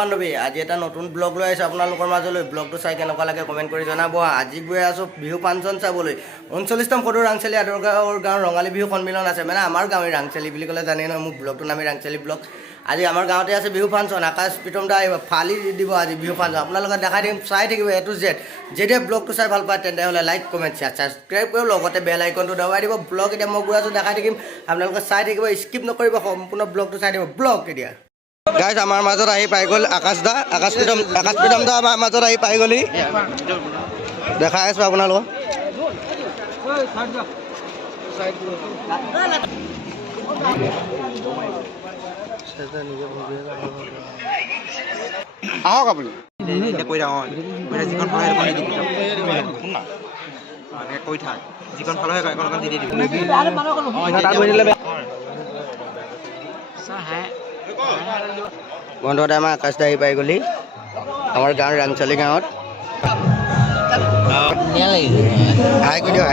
বান্ধৱী আজি এটা নতুন ব্লগ লৈ আহিছোঁ আপোনালোকৰ মাজলৈ ব্লগটো চাই কেনেকুৱা লাগে কমেণ্ট কৰি জনাব আজি গৈ আছোঁ বিহু ফাংচন চাবলৈ 39তম সদৌ ৰাংচালি আদৰগাঁৱৰ গাঁৱৰ ৰঙালী বিহু সন্মিলন আছে মানে আমাৰ গাঁৱৰ ৰাংচালি বুলি ক'লে জানেই নহয় মোৰ ব্লগটোৰ নামেই ৰাংচালি ব্লগ আজি আমাৰ গাঁৱতে আছে বিহু ফাংচন আকাশ প্ৰীতম দা আহিব ফালি দিব আজি বিহু ফাংচন আপোনালোকে দেখাই দিম চাই থাকিব এ টু জেড যেতিয়া ব্লগটো চাই ভাল পায় তেনেহ'লে লাইক কমেণ্ট শ্বেয়াৰ ছাবস্ক্ৰাইব কৰিব লগতে বেল আইকনটো দবাই দিব ব্লগ এতিয়া মই গৈ আছোঁ দেখাই থাকিম আপোনালোকে চাই থাকিব স্কিপ নকৰিব সম্পূৰ্ণ ব্লগটো চাই দিব ব্লগ এতিয়া গাইজ আমাৰ মাজত আহি পাই গ'ল আকাশ প্ৰীতম দা আমাৰ মাজত আহি পাই গ'লি দেখাই আছোঁ আপোনালোকক আহক আপুনি কৈ থাক যিখন কৈ থাক যিখন ভাল হয় এখন দি দিব বন্ধুতে আমাৰ আকাশ দা আহি পাই গ'লি আমাৰ গাঁৱৰ ৰাংচালি গাঁৱত হাই কৈ দিয়ক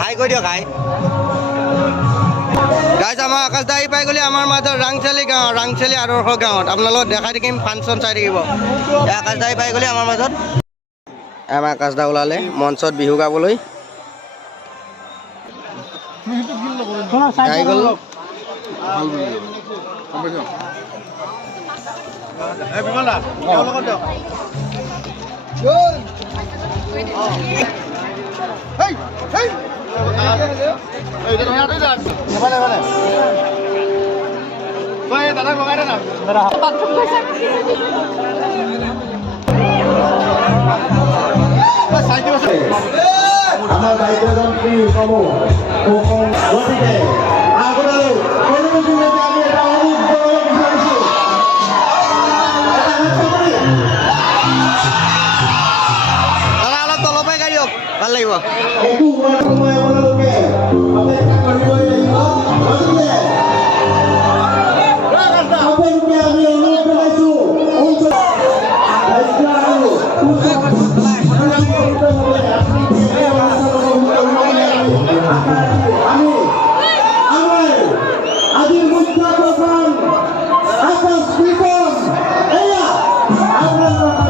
হাই কৈ দিয়ক হাই গাইজ আমাৰ আকাশ দা আহি পাই গ'লি আমাৰ মাজত ৰাংচালি গাঁও ৰাংচালি আদৰ্শ গাঁৱত আপোনালোকক দেখাই থাকিম ফাংচন চাই থাকিব আকাশ দা আহি পাই গ'লি আমাৰ মাজত আমাৰ আকাশ দা ওলালে মঞ্চত বিহু গাবলৈ আহি গ'ল আমাৰ দায়িত্বযন্ত্ৰী সমূহ গতিকে আপোনালোক আমি এটা অনুৰোধ বিচাৰিছোঁ অলপ তলৰ পৰাই গাড়ী হওক ভাল লাগিব এইটো সময় আপোনালোকে অপেক্ষা কৰিবই লাগিব গতিকে আপোনালোকে আমি অনুৰোধ জনাইছোঁ আজিৰ মুখ্য আকৰ্ষণ আকাশ প্ৰীতম এয়া আপোনালোকৰ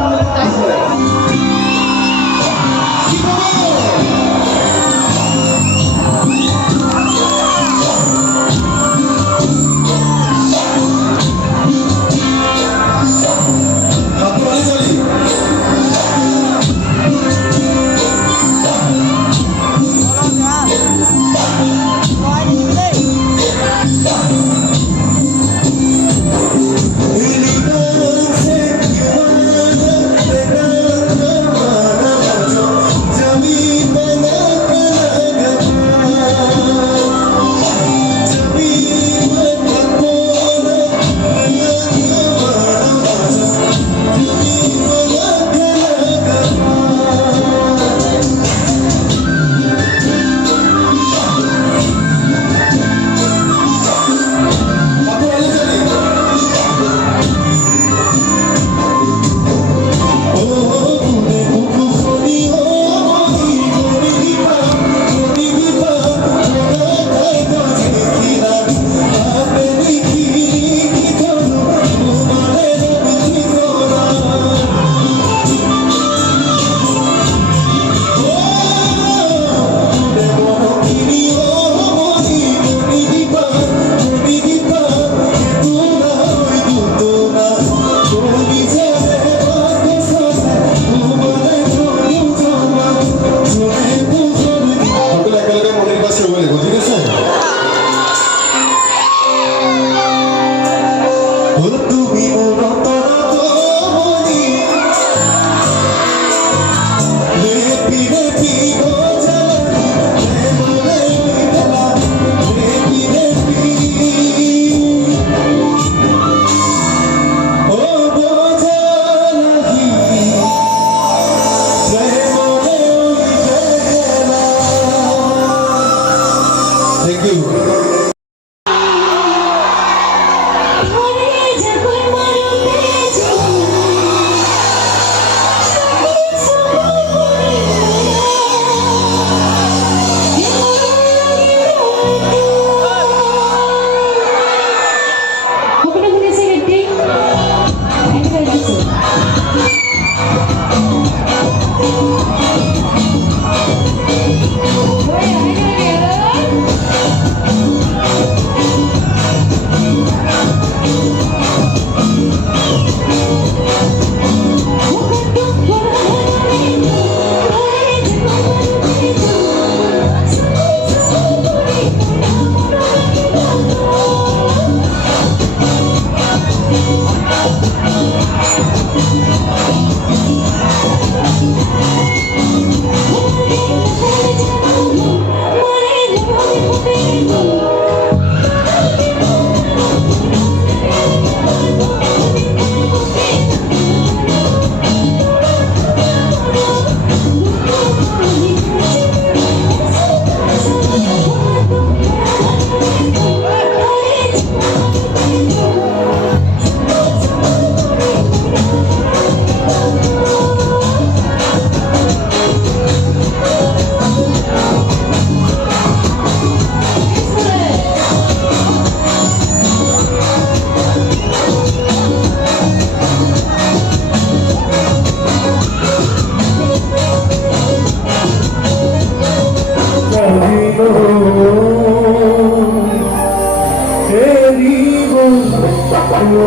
Thank you.